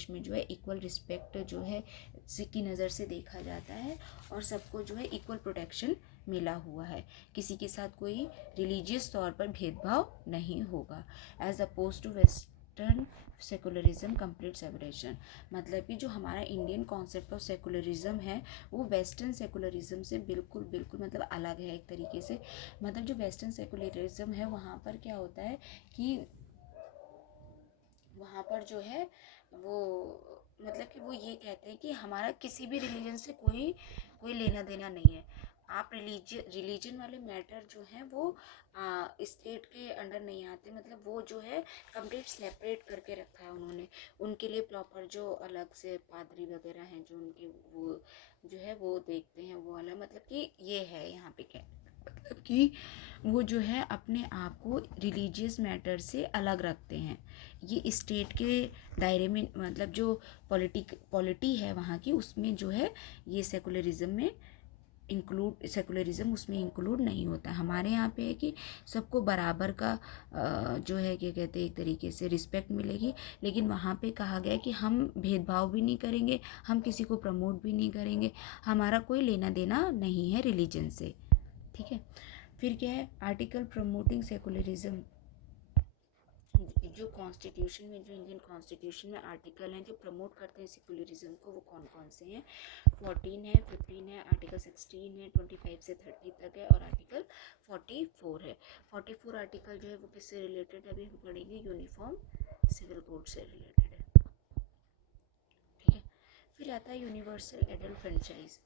में जो है इक्वल रिस्पेक्ट जो है की नज़र से देखा जाता है, और सबको जो है इक्वल प्रोटेक्शन मिला हुआ है, किसी के साथ कोई रिलीजियस तौर पर भेदभाव नहीं होगा, as oppose to western secularism complete separation. मतलब कि जो हमारा इंडियन कॉन्सेप्ट ऑफ सेकुलरिज्म है वो वेस्टर्न सेकुलरिज्म से बिल्कुल मतलब अलग है एक तरीके से। मतलब जो वेस्टर्न सेकुलरिज्म है वहाँ पर क्या होता है कि वहाँ पर जो है वो मतलब कि वो ये कहते हैं कि हमारा किसी भी रिलीजन से कोई लेना देना नहीं है। आप रिलीजन वाले मैटर जो हैं वो स्टेट के अंडर नहीं आते, मतलब वो जो है कंप्लीट सेपरेट करके रखा है उन्होंने। उनके लिए प्रॉपर जो अलग से पादरी वगैरह हैं जो उनके वो जो है वो देखते हैं वो वाला, मतलब कि ये है यहाँ पे क्या, मतलब कि वो जो है अपने आप को रिलीजियस मैटर से अलग रखते हैं। ये स्टेट के दायरे में, मतलब जो पॉलिटी है वहाँ की, उसमें जो है ये सेकुलरिज्म उसमें इंक्लूड नहीं होता। हमारे यहाँ पे है कि सबको बराबर का जो है क्या कहते हैं एक तरीके से रिस्पेक्ट मिलेगी, लेकिन वहाँ पे कहा गया है कि हम भेदभाव भी नहीं करेंगे, हम किसी को प्रमोट भी नहीं करेंगे, हमारा कोई लेना देना नहीं है रिलीजन से, ठीक है। फिर क्या है, आर्टिकल प्रमोटिंग सेकुलरिज्म। जो कॉन्स्टिट्यूशन में, जो इंडियन कॉन्स्टिट्यूशन में आर्टिकल हैं जो प्रमोट करते हैं सेकुलरिज्म को, वो कौन कौन से हैं, 14 है, 15 है, आर्टिकल 16 है, 25 से 30 तक है, और आर्टिकल 44 है। 44 आर्टिकल जो है वो किससे रिलेटेड है, अभी हम पढ़ेंगे, यूनिफॉर्म सिविल कोड से रिलेटेड है, ठीक है। फिर आता है यूनिवर्सल एडल्ट फ्रेंचाइज।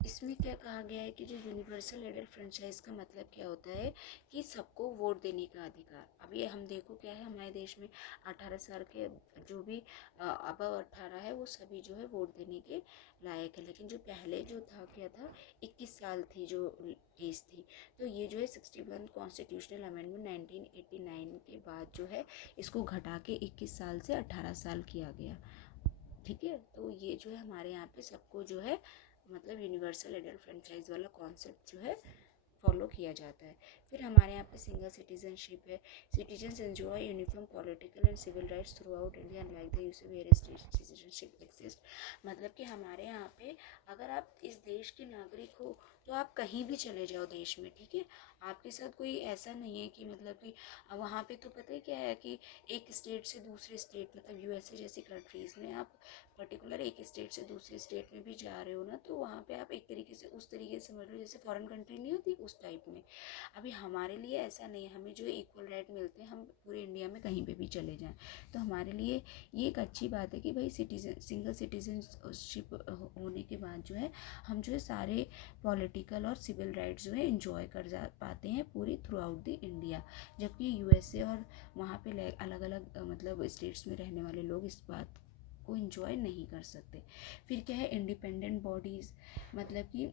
इसमें क्या कहा गया है कि जो यूनिवर्सल एडल्ट फ्रेंचाइज का मतलब क्या होता है कि सबको वोट देने का अधिकार। अब ये हम देखो क्या है, हमारे देश में 18 साल के जो भी अबव 18 है वो सभी जो है वोट देने के लायक है, लेकिन जो पहले जो था क्या था, 21 साल थी जो एज थी। तो ये जो है 61 कॉन्स्टिट्यूशनल अमेंडमेंट 1989 के बाद जो है इसको घटा के 21 साल से 18 साल किया गया, ठीक है। तो ये जो है हमारे यहाँ पे सबको जो है मतलब यूनिवर्सल एडल्ट फ्रेंचाइज वाला कॉन्सेप्ट जो है फॉलो किया जाता है। फिर हमारे यहाँ पे सिंगल सिटीजनशिप है। Citizens enjoy uniform political and civil rights throughout India like the US where state citizenship exist. मतलब कि हमारे यहाँ पे अगर आप इस देश के नागरिक हो तो आप कहीं भी चले जाओ देश में, ठीक है, आपके साथ कोई ऐसा नहीं है कि मतलब कि वहाँ पे तो पता है क्या है कि एक स्टेट से दूसरे स्टेट, मतलब यूएसए जैसी कंट्रीज़ में आप पर्टिकुलर एक स्टेट से दूसरे स्टेट में भी जा रहे हो ना, तो वहाँ पे आप एक तरीके से उस तरीके से समझ लो जैसे फॉरेन कंट्री नहीं होती उस टाइप में। अभी हमारे लिए ऐसा नहीं है, हमें जो इक्वल राइट मिलते हैं हम पूरे इंडिया में कहीं पे भी चले जाएं, तो हमारे लिए ये एक अच्छी बात है कि भाई सिंगल सिटीजनशिप होने के बाद जो है हम जो है सारे पॉलिटिकल और सिविल राइट्स जो है इंजॉय कर जा पाते हैं पूरी थ्रू आउट द इंडिया। जबकि यूएसए और वहाँ पे अलग अलग मतलब स्टेट्स में रहने वाले लोग इस बात को इंजॉय नहीं कर सकते। फिर क्या है, इंडिपेंडेंट बॉडीज़। मतलब कि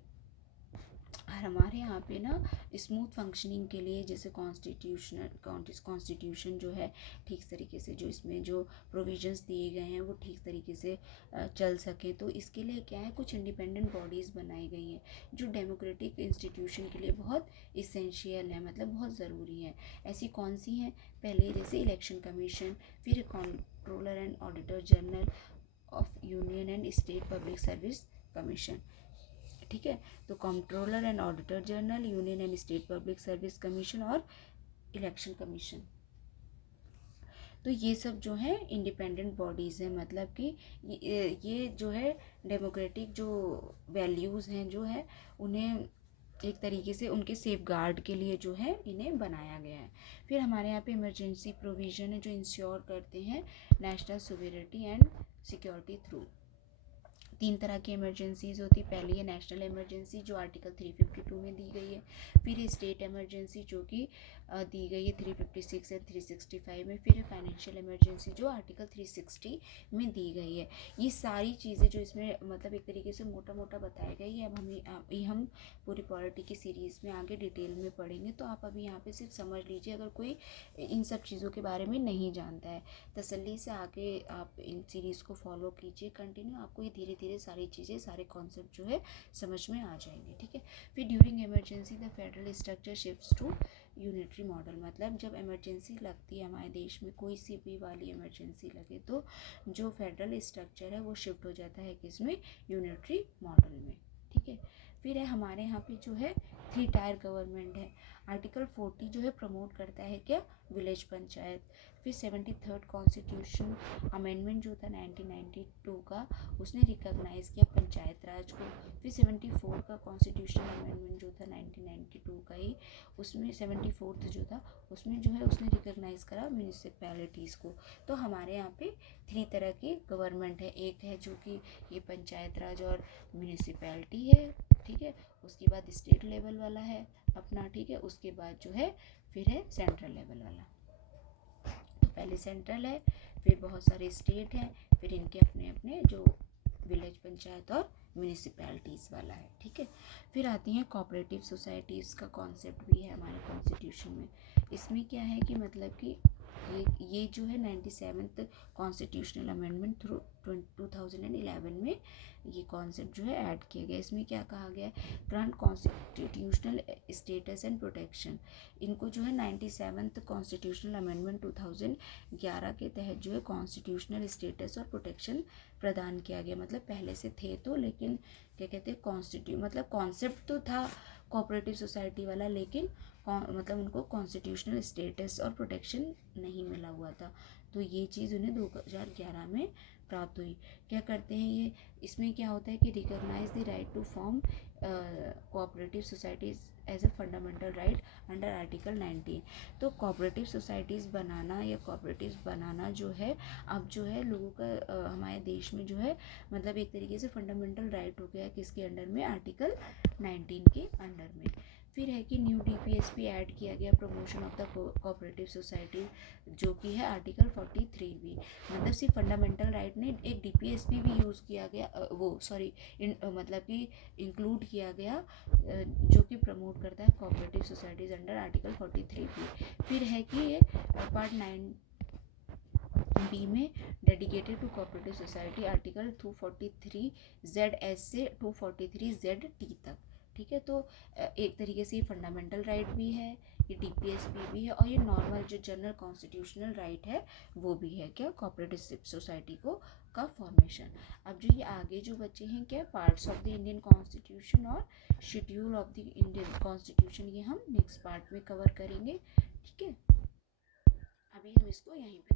और हमारे यहाँ पे ना स्मूथ फंक्शनिंग के लिए जैसे कॉन्स्टिट्यूशन जो है ठीक तरीके से, जो इसमें जो प्रोविजंस दिए गए हैं वो ठीक तरीके से चल सके, तो इसके लिए क्या है, कुछ इंडिपेंडेंट बॉडीज़ बनाई गई हैं जो डेमोक्रेटिक इंस्टीट्यूशन के लिए बहुत इसेंशियल है, मतलब बहुत ज़रूरी है। ऐसी कौन सी हैं? पहले जैसे इलेक्शन कमीशन, फिर controller and auditor general of union and state public service commission. ठीक है, तो controller and auditor general, union and state public service commission और इलेक्शन कमीशन। तो ये सब जो है इंडिपेंडेंट बॉडीज़ हैं, मतलब कि ये जो है डेमोक्रेटिक जो वैल्यूज़ हैं जो है उन्हें एक तरीके से उनके सेफ गार्ड के लिए जो है इन्हें बनाया गया है। फिर हमारे यहाँ पे इमरजेंसी प्रोविज़न है जो इंश्योर करते हैं नेशनल सोवेरेनिटी एंड सिक्योरिटी थ्रू। 3 तरह की इमरजेंसीज होती है। पहली है नेशनल इमरजेंसी जो आर्टिकल 352 में दी गई है, फिर स्टेट इमरजेंसी जो कि दी गई है 356 एंड 365 में, फिर फाइनेंशियल इमरजेंसी जो आर्टिकल 360 में दी गई है। ये सारी चीज़ें जो इसमें मतलब एक तरीके से मोटा मोटा बताई गई है। अब हम पूरी पॉलिटी की सीरीज़ में आगे डिटेल में पढ़ेंगे, तो आप अभी यहाँ पे सिर्फ समझ लीजिए। अगर कोई इन सब चीज़ों के बारे में नहीं जानता है, तसल्ली से आगे आप इन सीरीज़ को फॉलो कीजिए कंटिन्यू, आपको ये धीरे धीरे सारी चीज़ें, सारे कॉन्सेप्ट जो है समझ में आ जाएंगे। ठीक है, फिर during emergency the federal structure shifts to unitary model, मतलब जब इमरजेंसी लगती है हमारे देश में, कोई सी भी वाली इमरजेंसी लगे, तो जो फेडरल स्ट्रक्चर है वो शिफ्ट हो जाता है किसमें, यूनिटरी मॉडल में। ठीक है, फिर है हमारे यहाँ पे जो है 3 टायर गवर्नमेंट है। आर्टिकल 40 जो है प्रमोट करता है क्या, विलेज पंचायत। फिर 73rd कॉन्स्टिट्यूशन अमेंडमेंट जो था 1992 का, उसने रिकॉग्नाइज़ किया पंचायत राज को। फिर 74 का कॉन्स्टिट्यूशन अमेंडमेंट जो था 1992 का ही, उसमें 74th जो था उसमें जो है उसने रिकॉग्नाइज़ करा म्यूनिसिपैलिटीज़ को। तो हमारे यहाँ पे 3 तरह की गवर्नमेंट है। एक है जो कि ये पंचायत राज और म्यूनिसिपैलिटी है, ठीक है, उसके बाद स्टेट लेवल वाला है अपना, ठीक है, उसके बाद जो है फिर है सेंट्रल लेवल वाला। तो पहले सेंट्रल है, फिर बहुत सारे स्टेट हैं, फिर इनके अपने अपने जो विलेज पंचायत और म्यूनिसिपैलिटीज़ वाला है। ठीक है, फिर आती हैं कोऑपरेटिव सोसाइटीज़ का कॉन्सेप्ट भी है हमारे कॉन्स्टिट्यूशन में। इसमें क्या है कि मतलब कि ये जो है 97th कॉन्स्टिट्यूशनल अमेंडमेंट थ्रू 2011 में ये कॉन्सेप्ट जो है ऐड किया गया। इसमें क्या कहा गया है, grant constitutional status and protection. इनको जो है 97th कॉन्स्टिट्यूशनल अमेंडमेंट 2011 के तहत जो है कॉन्स्टिट्यूशनल स्टेटस और प्रोटेक्शन प्रदान किया गया। मतलब पहले से थे तो, लेकिन क्या कहते हैं मतलब कॉन्सेप्ट तो था कोऑपरेटिव सोसाइटी वाला, लेकिन मतलब उनको कॉन्स्टिट्यूशनल स्टेटस और प्रोटेक्शन नहीं मिला हुआ था। तो ये चीज़ उन्हें 2011 में प्राप्त हुई। क्या करते हैं ये, इसमें क्या होता है कि recognise the right to form cooperative societies as a fundamental right under article 19। तो कोऑपरेटिव सोसाइटीज़ बनाना या कोऑपरेटिव्स बनाना जो है अब जो है लोगों का हमारे देश में जो है मतलब एक तरीके से फंडामेंटल राइट हो गया है। किसके अंडर में, आर्टिकल 19 के अंडर में। फिर है कि न्यू DPSP ऐड किया गया, promotion of the cooperative society, जो कि है आर्टिकल 43B। मतलब सिर्फ फंडामेंटल राइट ने, एक DPSP भी यूज़ किया गया, मतलब कि इंक्लूड किया गया, जो कि प्रमोट करता है cooperative societies under article 43B। फिर है कि ये पार्ट 9B में dedicated to cooperative society article 243ZS से 243ZT तक। ठीक है, तो एक तरीके से ये फंडामेंटल राइट भी है, ये DPSP भी है, और ये नॉर्मल जो जनरल कॉन्स्टिट्यूशनल राइट है वो भी है, क्या, कोऑपरेटिव सोसाइटी को का फॉर्मेशन। अब जो ये आगे जो बच्चे हैं क्या, parts of the Indian constitution और schedule of the Indian constitution, ये हम नेक्स्ट पार्ट में कवर करेंगे। ठीक है, अभी हम इसको यहीं पे